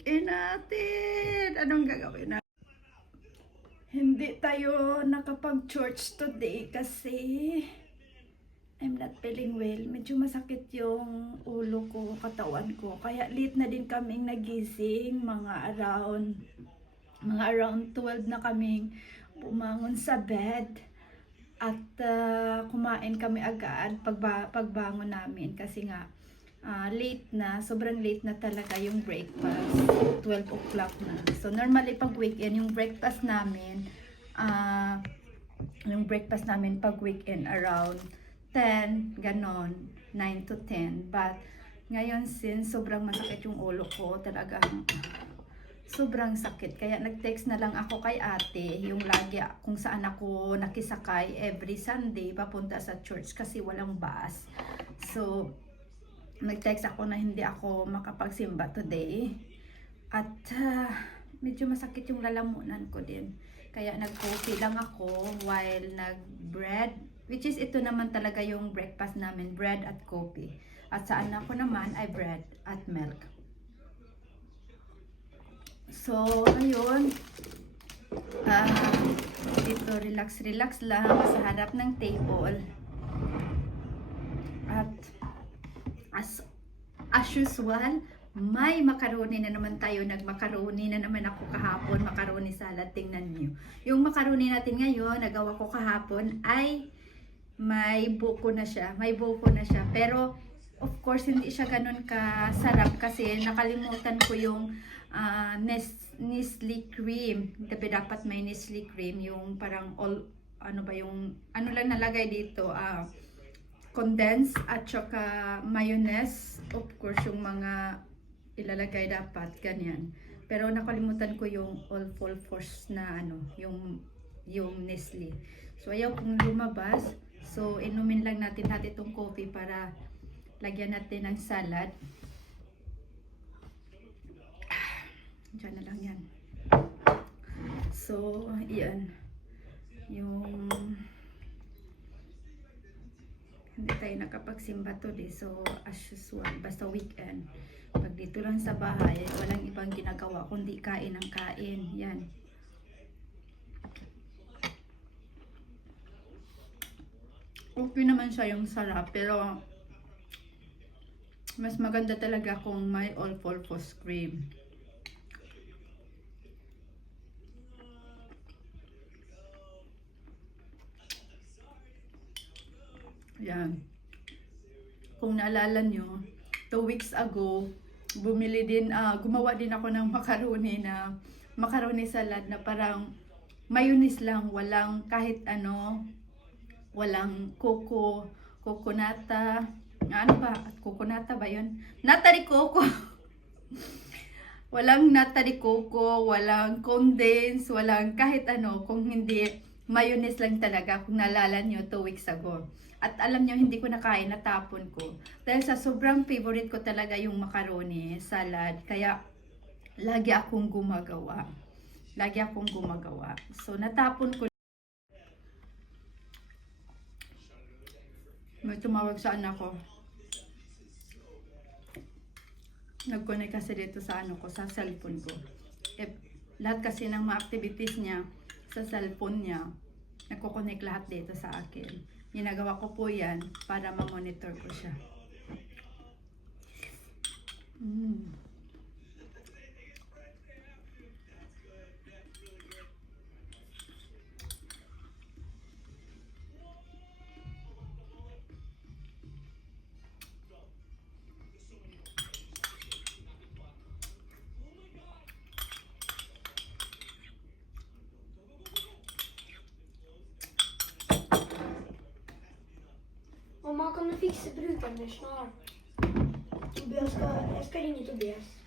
weekend natin. Anong gagawin natin? Hindi tayo nakapag-church today kasi I'm not feeling well. Medyo masakit yung ulo ko, katawan ko. Kaya late na din kaming nagising. Mga around 12 na kaming bumangon sa bed. At kumain kami agad pagbangon namin. Kasi nga, late na, sobrang late na talaga yung breakfast, 12 o'clock na. So normally pag weekend, yung breakfast namin pag weekend around 10, ganon, 9 to 10. But ngayon since sobrang masakit yung ulo ko, talagang sobrang sakit. Kaya nag-text na lang ako kay ate, yung lagi kung saan ako nakisakay every Sunday papunta sa church kasi walang bus. So nag-text ako na hindi ako makapagsimba today. At medyo masakit yung lalamunan ko din. Kaya nag-coffee lang ako while nag-bread. Which is ito naman talaga yung breakfast namin, bread at coffee. At sa anak ko naman ay bread at milk. So, ayun. Dito relax lang sa harap ng table. At as usual, may macaroni na naman tayo. Nagmacaroni na naman ako kahapon. Macaroni salad, tingnan nyo. Yung macaroni natin ngayon, nagawa ko kahapon, ay may buko na siya. Pero, of course, hindi siya ganun kasarap kasi nakalimutan ko yung Nestle cream. Dapat may Nestle cream. Yung parang ano lang nalagay dito, condensed at saka mayonnaise. Of course, yung mga ilalagay dapat ganyan. Pero nakalimutan ko yung all full force na yung Nestle. So ayaw kong lumabas. So inumin lang natin itong coffee para lagyan natin ng salad. Diyan na lang yan. So, yan. Yung hindi tayo nakapagsimba today. So, as usual, basta weekend. Pag dito lang sa bahay, walang ibang ginagawa kundi kain ng kain. Yan. Okay naman siya yung sarap, pero mas maganda talaga kung may all-purpose cream. Yan. Kung naalala nyo, 2 weeks ago, gumawa din ako ng macaroni salad na parang mayonnaise lang, walang kahit walang coconata, coconata ba yun? Nata de coco. Walang nata de coco, walang condense, walang kahit kung hindi mayonnaise lang talaga, kung naalala nyo 2 weeks ago. At alam nyo, hindi ko nakain, natapon ko. Dahil sa sobrang favorite ko talaga yung macaroni salad. Kaya, lagi akong gumagawa. So, natapon ko. May tumawag sa anak ko. Nag-connect kasi dito sa sa cellphone ko. Lahat kasi ng mga activities niya sa cellphone niya, nagko-connect lahat dito sa akin. Ginagawa ko po yan para ma-monitor ko siya. Mamma, kan du fixa brukaren snart? Jag ska ringa Tobias.